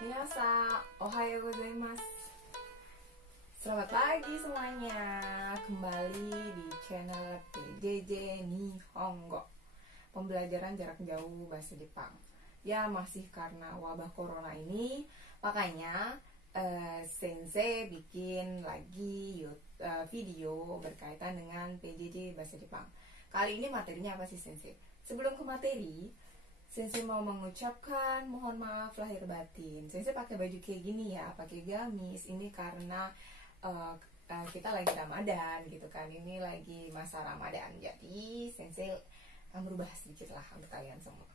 Minasa, ohayo gozaimasu. Selamat pagi semuanya. Kembali di channel PJJ Nihongo, pembelajaran jarak jauh bahasa Jepang. Ya, masih karena wabah corona ini, makanya Sensei bikin lagi video berkaitan dengan PJJ bahasa Jepang. Kali ini materinya apa sih, Sensei? Sebelum ke materi, Sensei mau mengucapkan mohon maaf lahir batin. Sensei pakai baju kayak gini ya, pakai gamis. Ini karena kita lagi Ramadan gitu kan. Ini lagi masa Ramadan. Jadi Sensei merubah sedikit lah untuk kalian semua.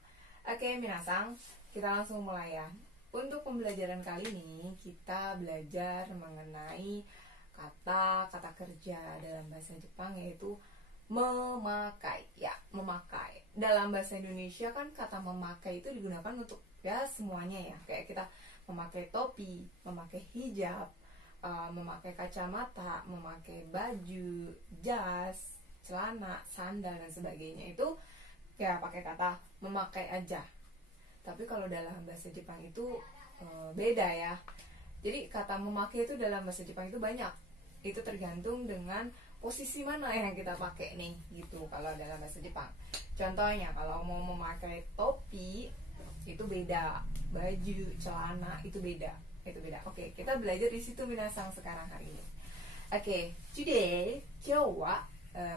Oke, minasang, kita langsung mulai ya. Untuk pembelajaran kali ini kita belajar mengenai kata-kata kerja dalam bahasa Jepang, yaitu memakai. Ya, memakai. Dalam bahasa Indonesia kan kata memakai itu digunakan untuk ya semuanya ya. Kayak kita memakai topi, memakai hijab, memakai kacamata, memakai baju, jas, celana, sandal dan sebagainya. Itu ya pakai kata memakai aja. Tapi kalau dalam bahasa Jepang itu beda ya. Jadi kata memakai itu dalam bahasa Jepang itu banyak. Itu tergantung dengan posisi mana yang kita pakai nih gitu kalau dalam bahasa Jepang. Contohnya kalau mau memakai topi itu beda, baju, celana itu beda. Oke, kita belajar di situ minasang sekarang hari ini. Oke, today kyou wa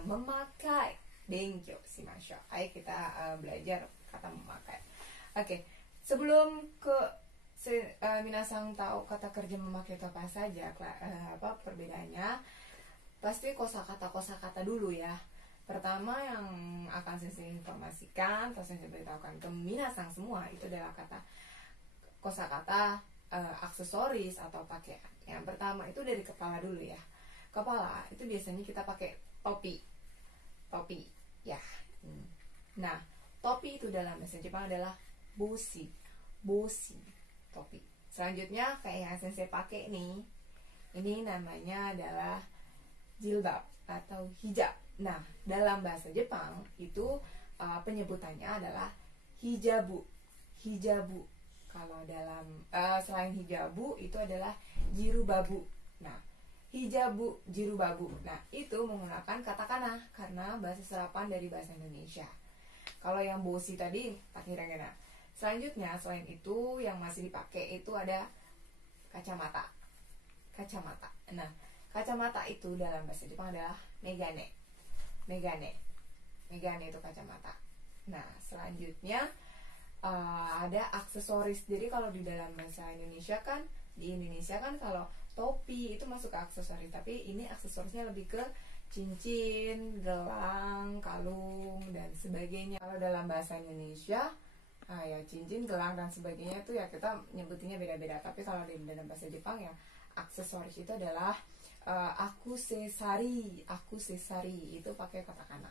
memakai benkyou shimashou. Ayo kita belajar kata memakai. Oke, sebelum ke minasang tahu kata kerja memakai itu apa saja, apa perbedaannya, pasti kosakata dulu ya. Pertama yang akan saya informasikan atau saya beritahukan ke minasang semua itu adalah kosakata aksesoris atau pakaian. Yang pertama itu dari kepala dulu ya. Kepala itu biasanya kita pakai topi ya. Nah, topi itu dalam bahasa Jepang adalah boshi, topi. Selanjutnya kayak yang saya pakai nih, ini namanya adalah jilbab atau hijab. Nah, dalam bahasa Jepang itu penyebutannya adalah hijabu. Kalau dalam selain hijabu itu adalah jirubabu. Nah, hijabu, jirubabu. Nah, itu menggunakan katakana karena bahasa serapan dari bahasa Indonesia. Kalau yang boshi tadi pakai hiragana. Selanjutnya selain itu yang masih dipakai itu ada kacamata. Nah, kacamata itu dalam bahasa Jepang adalah megane itu kacamata. Nah, selanjutnya ada aksesoris. Jadi kalau di dalam bahasa Indonesia kan, kalau topi itu masuk ke aksesoris, tapi ini aksesorisnya lebih ke cincin, gelang, kalung dan sebagainya. Kalau dalam bahasa Indonesia ya cincin, gelang dan sebagainya itu ya kita nyebutinnya beda-beda. Tapi kalau di dalam bahasa Jepang ya aksesoris itu adalah akusesari itu pakai katakana.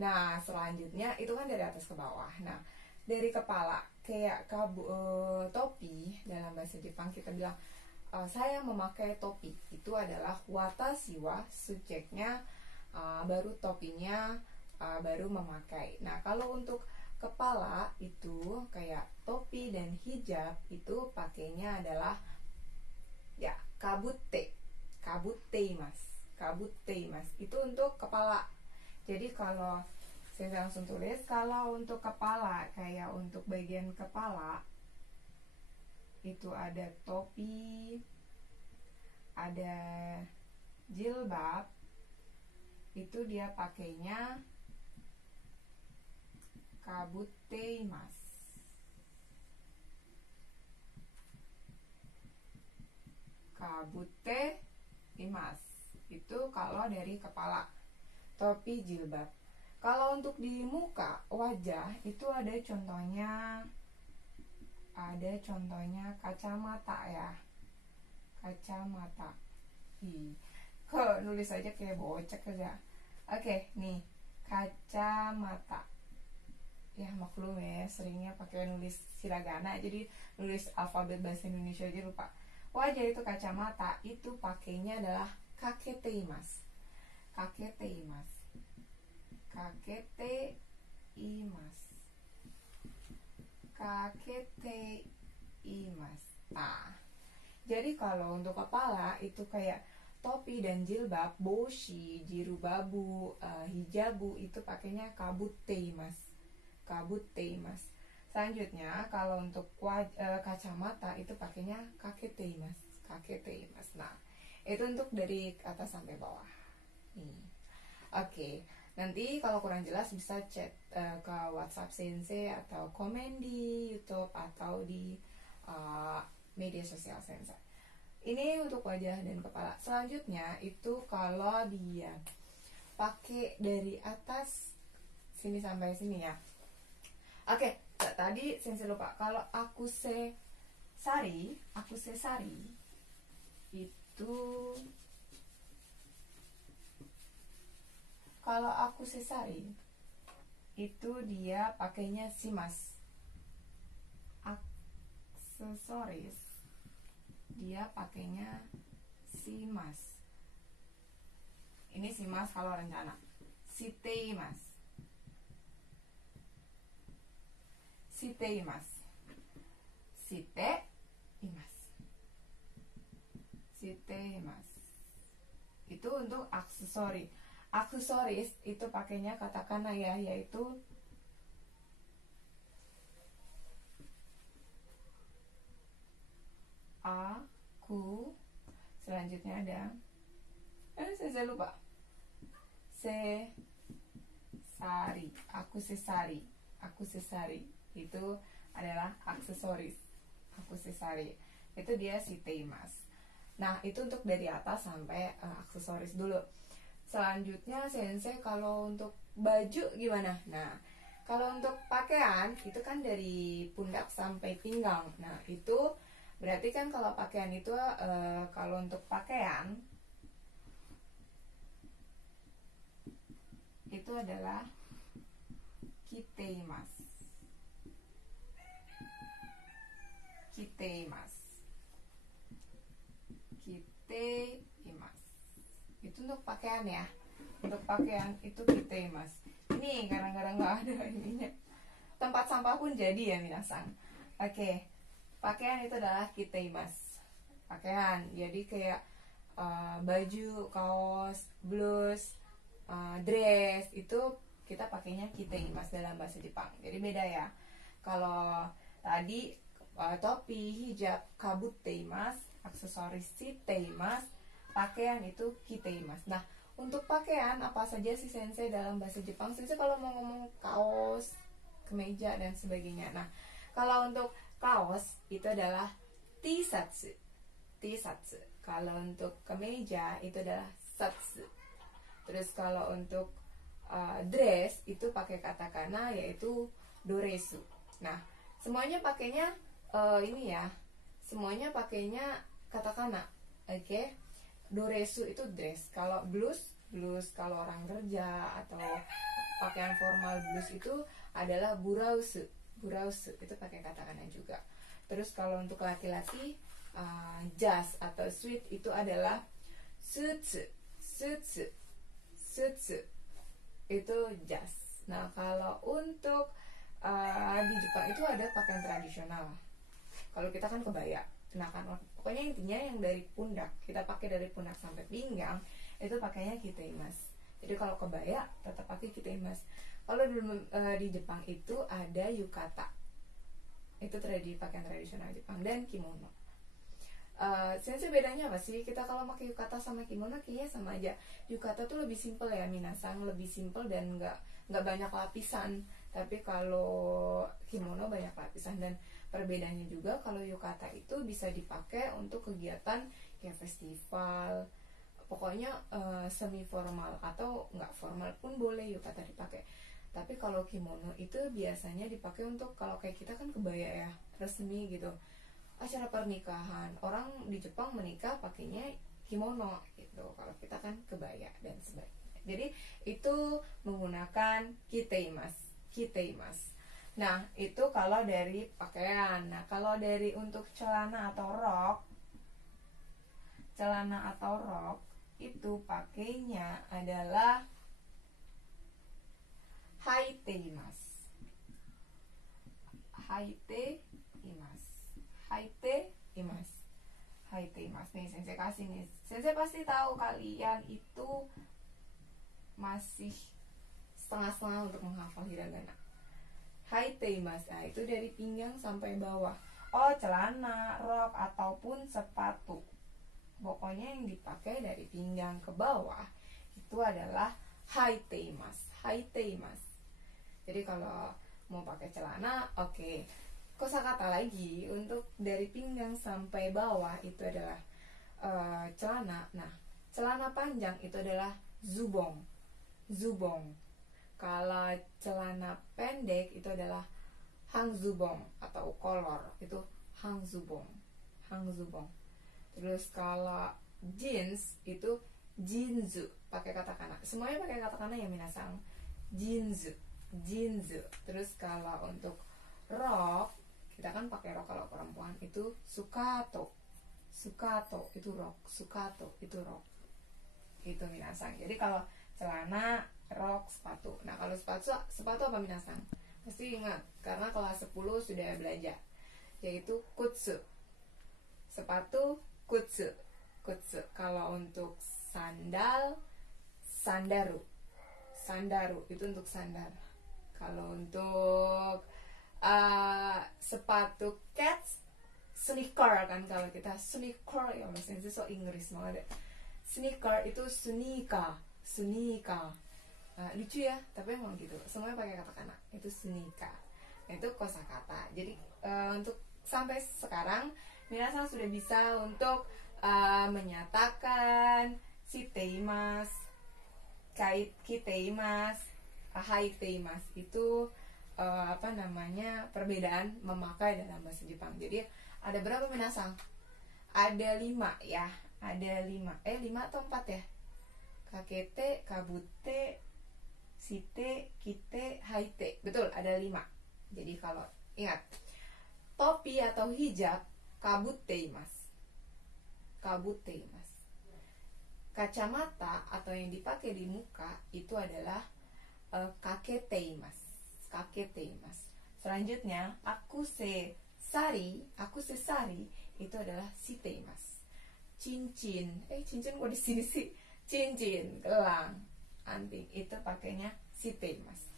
Nah, selanjutnya itu kan dari atas ke bawah. Nah, dari kepala kayak topi dalam bahasa Jepang kita bilang saya memakai topi. Itu adalah watashi wa, subjeknya baru topinya baru memakai. Nah, kalau untuk kepala itu kayak topi dan hijab itu pakainya adalah ya kabutte mas itu untuk kepala. Jadi kalau saya langsung tulis, kalau untuk kepala kayak untuk bagian kepala itu ada topi, ada jilbab, itu dia pakainya kabutte imas. Itu kalau dari kepala, topi, jilbab. Kalau untuk di muka, wajah itu ada contohnya kacamata ya. Kacamata. Kok nulis aja kayak bocek aja. Oke, nih kacamata. Ya maklum ya, seringnya pakai nulis hiragana, jadi nulis alfabet bahasa Indonesia aja lupa. Wajah itu kacamata, itu pakainya adalah kakete imas. imasta. Jadi kalau untuk kepala itu kayak topi dan jilbab, boshi, jirubabu, hijabu itu pakainya kabuteimasu. Kabuteimasu. Selanjutnya kalau untuk kacamata itu pakainya kaketeimasu. Kaketeimasu. Nah, itu untuk dari atas sampai bawah. Nih. Oke. Nanti kalau kurang jelas bisa chat ke WhatsApp Sensei atau komen di YouTube atau di media sosial Sensei. Ini untuk wajah dan kepala. Selanjutnya itu kalau dia pakai dari atas sini sampai sini ya. Oke, tadi Sensei lupa. Kalau akusesari itu, kalau akusesari itu dia pakainya simas. Aksesoris dia pakainya simas. Ini simas kalau rencana. Siteimas. Siteimas. Siteimas. Siteimas. Itu untuk aksesori. Aksesoris itu pakainya katakana ya, yaitu aku. Selanjutnya ada saya lupa. Sesari. Akusesari itu adalah aksesoris. Akusesari itu dia siteimas. Nah, itu untuk dari atas sampai aksesoris dulu. Selanjutnya Sensei kalau untuk baju gimana? Nah, kalau untuk pakaian itu kan dari pundak sampai pinggang. Nah, itu berarti kan kalau pakaian itu kalau untuk pakaian itu adalah kiteimasu. Kiteimasu. Kiteimasu. Itu untuk pakaian ya. Untuk pakaian itu kiteimasu. Ini kadang-kadang nggak ada ininya. Tempat sampah pun jadi ya minasang. Oke. Pakaian itu adalah kiteimasu. Pakaian. Jadi kayak baju, kaos, blus, dress itu kita pakainya kiteimasu dalam bahasa Jepang. Jadi beda ya. Kalau tadi topi, hijab, kabuteimasu, aksesoris shiteimasu, pakaian itu kiteimasu. Nah, untuk pakaian apa saja sih Sensei dalam bahasa Jepang? Sensei kalau mau ngomong kaos, kemeja dan sebagainya. Nah, kalau untuk kaos itu adalah tisatsu. Tisatsu. Kalau untuk kemeja itu adalah satsu. Terus kalau untuk dress itu pakai katakana yaitu doresu. Nah, semuanya pakainya ini ya. Semuanya pakainya katakana. Oke. Doresu itu dress. Kalau blus kalau orang kerja atau pakaian formal blus itu adalah burausu. Burausu itu pakai katakana juga. Terus kalau untuk laki-laki jas atau suit itu adalah sutsu. Sutsu. Sutsu itu jas. Nah, kalau untuk di Jepang itu ada pakaian tradisional. Kalau kita kan kebaya. Nah, kan pokoknya intinya yang dari pundak, kita pakai dari pundak sampai pinggang itu pakainya kiteimasu. Jadi kalau kebaya tetap pakai kiteimasu. Kalau di Jepang itu ada yukata. Itu pakaian tradisional Jepang dan kimono. Sensei bedanya apa sih? Kita kalau pakai yukata sama kimono kayaknya sama aja. Yukata tuh lebih simple ya minasang, lebih simple dan nggak banyak lapisan. Tapi kalau kimono banyak lapisan. Dan perbedaannya juga kalau yukata itu bisa dipakai untuk kegiatan kayak festival, pokoknya semi formal atau nggak formal pun boleh yukata dipakai. Tapi kalau kimono itu biasanya dipakai untuk kalau kayak kita kan kebaya ya, resmi gitu, acara pernikahan. Orang di Jepang menikah pakainya kimono gitu. Kalau kita kan kebaya dan sebagainya. Jadi itu menggunakan kiteimasu. Kiteimasu. Nah, itu kalau dari pakaian. Nah, kalau dari untuk celana atau rok itu pakainya adalah haiteimasu. Haiteimasu. nih, sensei kasih nih. Sensei pasti tahu kalian itu masih setengah-setengah untuk menghafal hiragana. Haiteimasu, nah itu dari pinggang sampai bawah. Oh, celana, rok, ataupun sepatu, pokoknya yang dipakai dari pinggang ke bawah itu adalah haiteimasu. Haiteimasu. Jadi kalau mau pakai celana, oke. Kosakata lagi untuk dari pinggang sampai bawah itu adalah celana. Nah, celana panjang itu adalah zubong. Zubong. Kalau celana pendek itu adalah hangzubong atau kolor, itu hangzubong. Hangzubong. Terus kalau jeans itu jinzu, pakai katakana. Semuanya pakai katakana ya minasang. Jinzu, jinzu. Terus kalau untuk rok, kita kan pakai rok kalau perempuan itu sukato. Sukato itu rok, sukato itu rok. Itu minasang. Jadi kalau celana, rok, sepatu. Nah, kalau sepatu apa minasang? Pasti ingat karena kelas 10 sudah belajar, yaitu kutsu. Sepatu kutsu. Kutsu. Kalau untuk sandal, sandaru. Sandaru itu untuk sandal. Kalau untuk sepatu cats, sneaker kan, kalau kita sneaker ya bahasa Inggris so Inggris banget. Sneaker itu sneaker, sneaker. Lucu ya, tapi emang gitu. Semuanya pakai katakana. Itu sneaker. Itu kosakata. Jadi untuk sampai sekarang minasan sudah bisa untuk menyatakan shiteimasu, kiteimasu, haiteimasu. Itu perbedaan memakai dalam bahasa Jepang. Jadi ada berapa minasang? Ada 5 ya. Ada 5. 5 atau 4 ya? Kakete, kabute, shite, kite, haite. Betul, ada 5. Jadi kalau ingat, topi atau hijab kabuteimasu. Kabuteimasu. Kacamata atau yang dipakai di muka itu adalah kaketeimasu. Kaketeimasu. Selanjutnya, akuse sari itu adalah shiteimasu. Cincin, cincin kok di sini sih? Cincin, gelang, anting itu pakainya shiteimasu.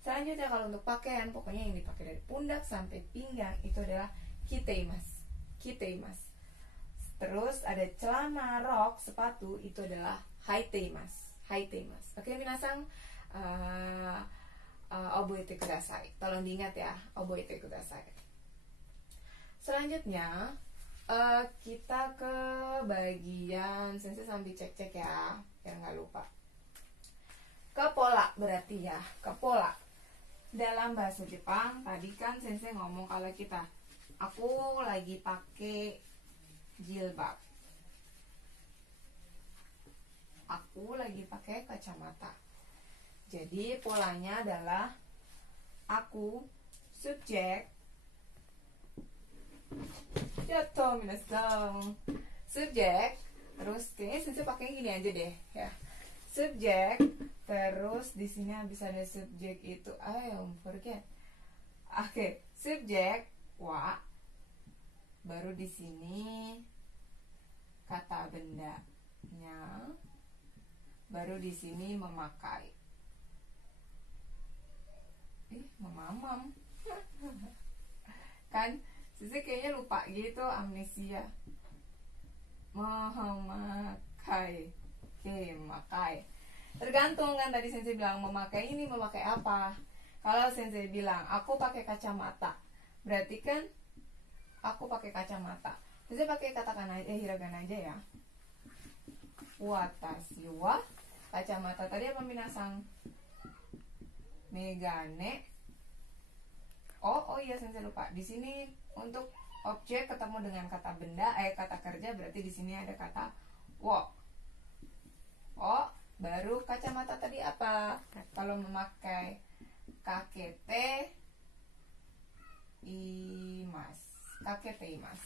Selanjutnya kalau untuk pakaian, pokoknya yang dipakai dari pundak sampai pinggang itu adalah kiteimasu. Kiteimasu. Terus ada celana, rok, sepatu itu adalah haiteimasu. Haiteimasu. Oke, minasang, oboete kudasai. Tolong diingat ya, oboete kudasai. Selanjutnya kita ke bagian sensei sambil cek-cek ya, biar nggak lupa. Ke pola berarti ya, ke pola. Dalam bahasa Jepang tadi kan sensei ngomong kalau aku lagi pakai jilbab, aku lagi pakai kacamata. Jadi polanya adalah aku subjek, jatuh minasang, subjek, terus kayaknya sensei pakai gini aja deh ya. Subjek, terus di sini bisa ada subjek itu, forget. Oke, subjek wa, baru di sini kata bendanya, baru di sini memakai. Memamam. Kan sisi kayaknya lupa gitu, amnesia. Memakai. Oke, memakai. Tergantung kan tadi sensei bilang memakai ini memakai apa. Kalau sensei bilang aku pakai kacamata, berarti kan aku pakai kacamata. Sensei pakai katakana hiragana aja ya. Watashi wa kacamata. Tadi apa minasang? Megane. Oh iya sensei lupa. Di sini untuk objek ketemu dengan kata benda, kata kerja, berarti di sini ada kata wo. Oh, baru kacamata tadi apa? Kalau memakai kakete imas. Kakete imas.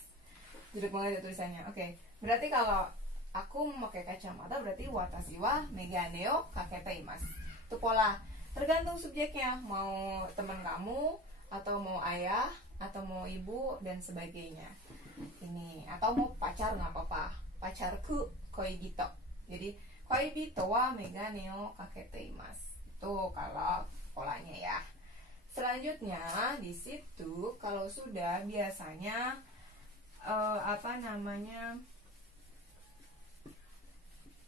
Duduk banget tulisannya. Oke. Berarti kalau aku memakai kacamata berarti watashi wa megane o kakete imas. Itu pola. Tergantung subjeknya, mau teman kamu atau mau ayah atau mau ibu dan sebagainya. Ini atau mau pacar nggak apa-apa. pacarku koibito. Jadi koibito wa megane o kaketeimasu. Tuh kalau polanya ya. Selanjutnya di situ kalau sudah biasanya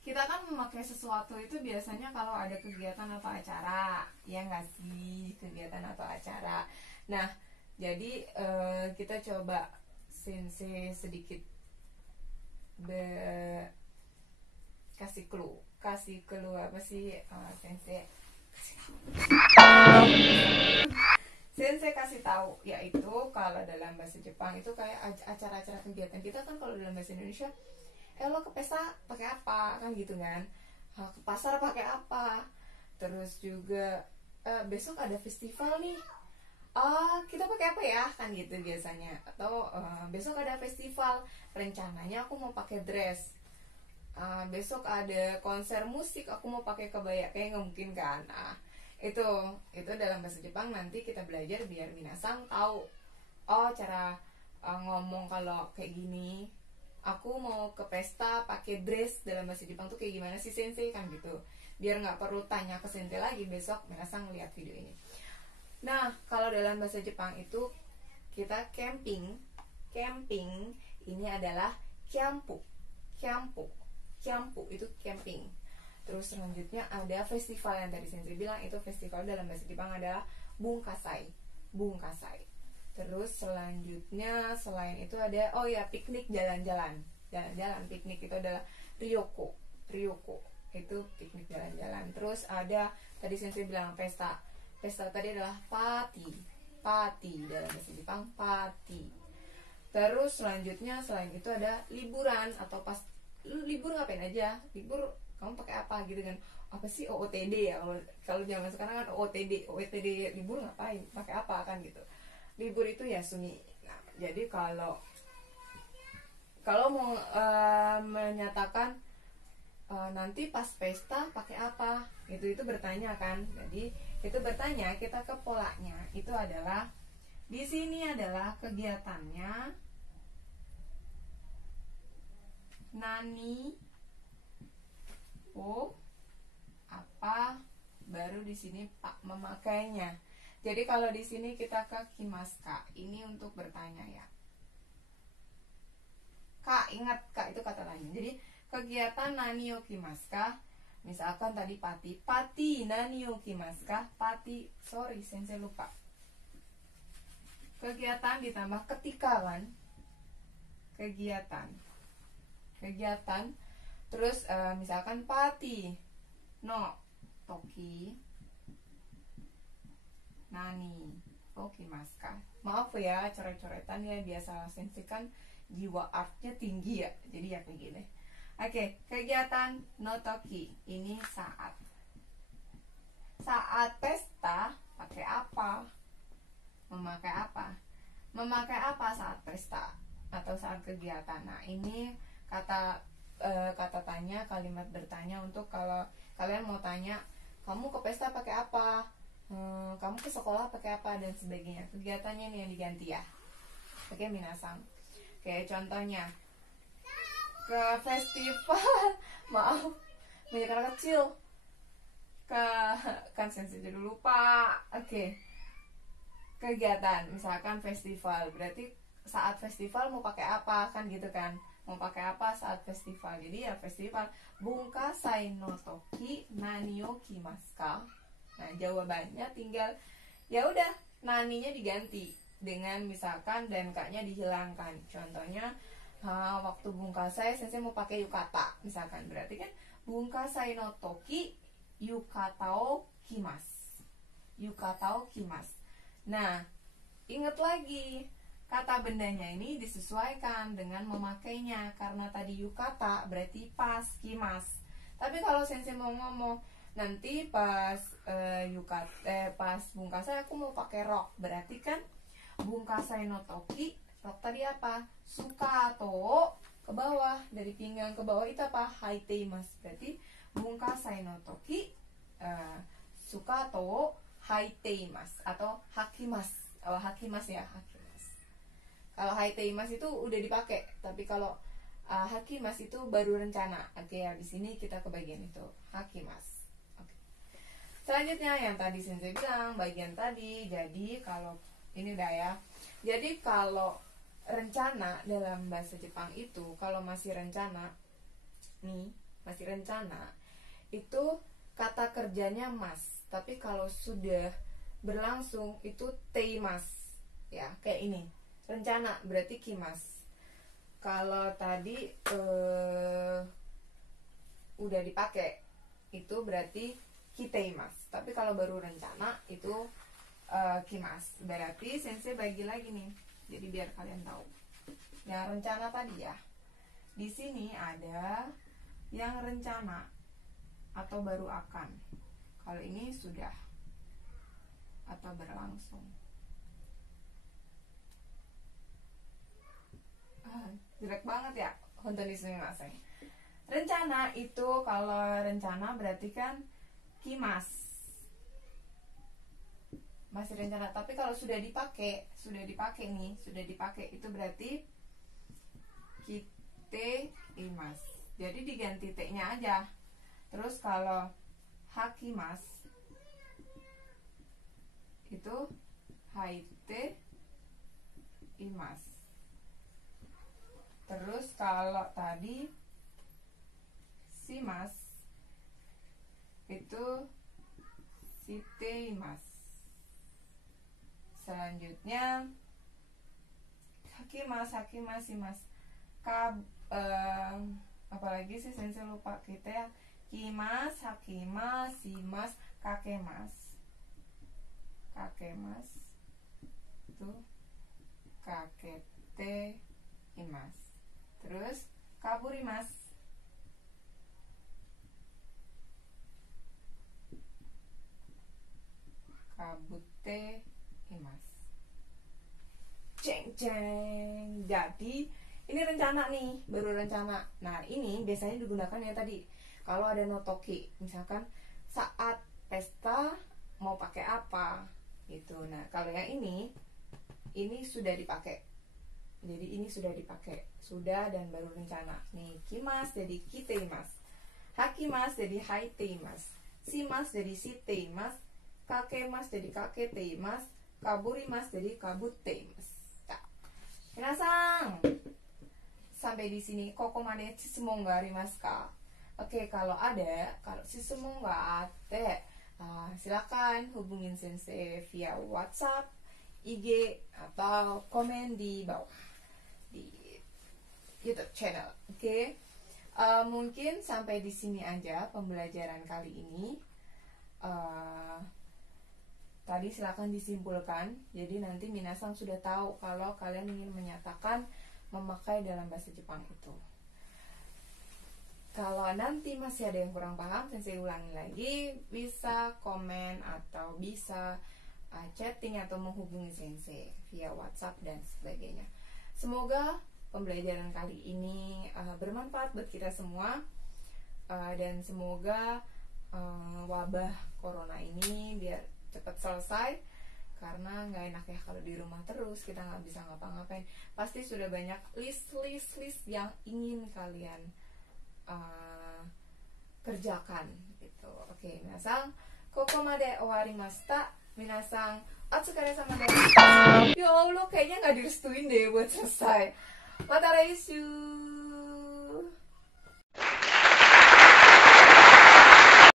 kita kan memakai sesuatu itu biasanya kalau ada kegiatan atau acara, ya nggak sih, kegiatan atau acara. Nah, jadi kita coba sensei sedikit kasih clue apa sih sensei Sensei kasih tahu, yaitu kalau dalam bahasa Jepang itu kayak acara-acara kegiatan kita kan. Kalau dalam bahasa Indonesia, lo ke pesta pakai apa kan gitu kan, ke pasar pakai apa, terus juga besok ada festival nih, kita pakai apa ya kan gitu biasanya. Atau besok ada festival, rencananya aku mau pakai dress. Besok ada konser musik, aku mau pakai kebaya, kayak nggak mungkin kan. Itu dalam bahasa Jepang nanti kita belajar biar minasang tahu cara ngomong kalau kayak gini, aku mau ke pesta pakai dress, dalam bahasa Jepang tuh kayak gimana sih sensei kan gitu, biar nggak perlu tanya ke sensei lagi besok minasang lihat video ini. Nah, kalau dalam bahasa Jepang itu kita camping ini adalah kyampu itu camping. Terus selanjutnya ada festival yang tadi sensei bilang, itu festival dalam bahasa Jepang adalah bunkasai. Terus selanjutnya selain itu ada piknik, jalan-jalan piknik itu adalah ryoko itu piknik jalan-jalan. Terus ada tadi sensei bilang pesta tadi adalah party dalam bahasa Jepang, party. Terus selanjutnya selain itu ada liburan, atau pas lu libur ngapain aja, libur kamu pakai apa gitu kan. Apa sih OOTD ya, kalau zaman sekarang kan OOTD libur ngapain, pakai apa kan gitu. Libur itu ya sumi. Nah, jadi kalau mau menyatakan nanti pas pesta pakai apa, itu bertanya kan. Jadi itu bertanya, kita ke polanya itu adalah di sini adalah kegiatannya nani apa, baru di sini pak memakainya. Jadi kalau di sini kita ke kimaska, ini untuk bertanya ya. Kak, ingat kak itu kata lain. Jadi kegiatan nani o kimaska, misalkan tadi pati nani o kimaska, sorry sensei lupa. Kegiatan ditambah ketika kan, kegiatan. Terus misalkan pati no toki nani okimaska. Maaf ya coret-coretan ya, biasa sensei kan jiwa artnya tinggi ya, jadi ya kayak gini. Oke, kegiatan no toki ini saat pesta pakai apa, memakai apa saat pesta atau saat kegiatan. Nah, ini kata tanya, kalimat bertanya untuk kalau kalian mau tanya kamu ke pesta pakai apa, kamu ke sekolah pakai apa dan sebagainya. Kegiatannya nih yang diganti ya. Oke, minasang. Oke, contohnya ke festival maaf banyak anak kecil, kan sensei jadi lupa. Oke, kegiatan misalkan festival, berarti saat festival mau pakai apa kan gitu kan, mau pakai apa saat festival. Jadi ya festival bunkasai no toki nani o kimasu ka. Nah, jawabannya tinggal ya udah naninya diganti dengan misalkan dan kaknya dihilangkan. Contohnya waktu bunkasai sensei mau pakai yukata misalkan, berarti kan bunkasai no toki yukata o kimasu. Nah, ingat lagi kata bendanya ini disesuaikan dengan memakainya, karena tadi yukata berarti pas kimas. Tapi kalau sensei mau ngomong nanti pas pas bunkasai aku mau pakai rok, berarti kan bunkasai no toki, rok tadi apa, suka to ke bawah, dari pinggang ke bawah itu apa, haiteimasu. Berarti bunkasai no toki suka to haiteimasu atau hakimasu. Hakimasu ya, hakimasu. Kalau haiteimasu itu udah dipakai, tapi kalau hakimas itu baru rencana. Oke, habis ini kita ke bagian itu, hakimas. Oke. Selanjutnya yang tadi sensei bilang, bagian tadi. Jadi kalau ini udah ya. Jadi kalau rencana dalam bahasa Jepang itu, kalau masih rencana nih, masih rencana itu kata kerjanya mas. Tapi kalau sudah berlangsung itu teimas. Ya, kayak ini. Rencana berarti kimas. Kalau tadi udah dipakai itu berarti kiteimas. Tapi kalau baru rencana itu kimas. Berarti sensei bagi lagi nih. Jadi biar kalian tahu. Yang rencana tadi ya. Di sini ada yang rencana atau baru akan. Kalau ini sudah atau berlangsung. Jelek banget ya, honton sumimasen. Rencana itu kalau rencana berarti kan kimas, masih rencana. Tapi kalau sudah dipakai nih, sudah dipakai itu berarti kiteimas. Jadi diganti t-nya aja. Terus kalau hakimas itu haiteimas. Terus kalau tadi simas itu shiteimas. Selanjutnya hakimas, simas. Apalagi sih sensei lupa kita ya. Kimas, hakimas, simas, kakemas. Kakemas itu kaketeimas. Terus kaburimas. Kabuteimas. Ceng ceng. Jadi ini rencana nih, baru rencana. Nah, ini biasanya digunakan ya tadi. Kalau ada notoki, misalkan saat pesta mau pakai apa gitu. Nah, kalau yang ini sudah dipakai. Jadi ini sudah dipakai, sudah dan baru rencana. Nih, kimas jadi kiteimas, hakimas jadi haiteimas, simas jadi shiteimas, kakemas jadi kaketeimas, kaburimas jadi kabuteimas. Nah, minasan, sampai di sini kokomade shishimon ga arimasu ka? Oke, kalau shishimon ga atte, silakan hubungin sensei via WhatsApp, IG atau komen di bawah di YouTube channel. Oke. Mungkin sampai di sini aja pembelajaran kali ini. Tadi silakan disimpulkan. Jadi nanti minasan sudah tahu kalau kalian ingin menyatakan memakai dalam bahasa Jepang itu. Kalau nanti masih ada yang kurang paham, sensei ulangi lagi, bisa komen atau bisa chatting atau menghubungi sensei via WhatsApp dan sebagainya. Semoga pembelajaran kali ini bermanfaat buat kita semua, dan semoga wabah corona ini biar cepat selesai, karena nggak enak ya kalau di rumah terus kita nggak bisa ngapa-ngapain. Pasti sudah banyak list yang ingin kalian kerjakan gitu. Oke, minasan kokomade owarimashita. Minasan otsukare-sama desu. Ya Allah, kayaknya nggak direstuin deh buat selesai. Mata reishu.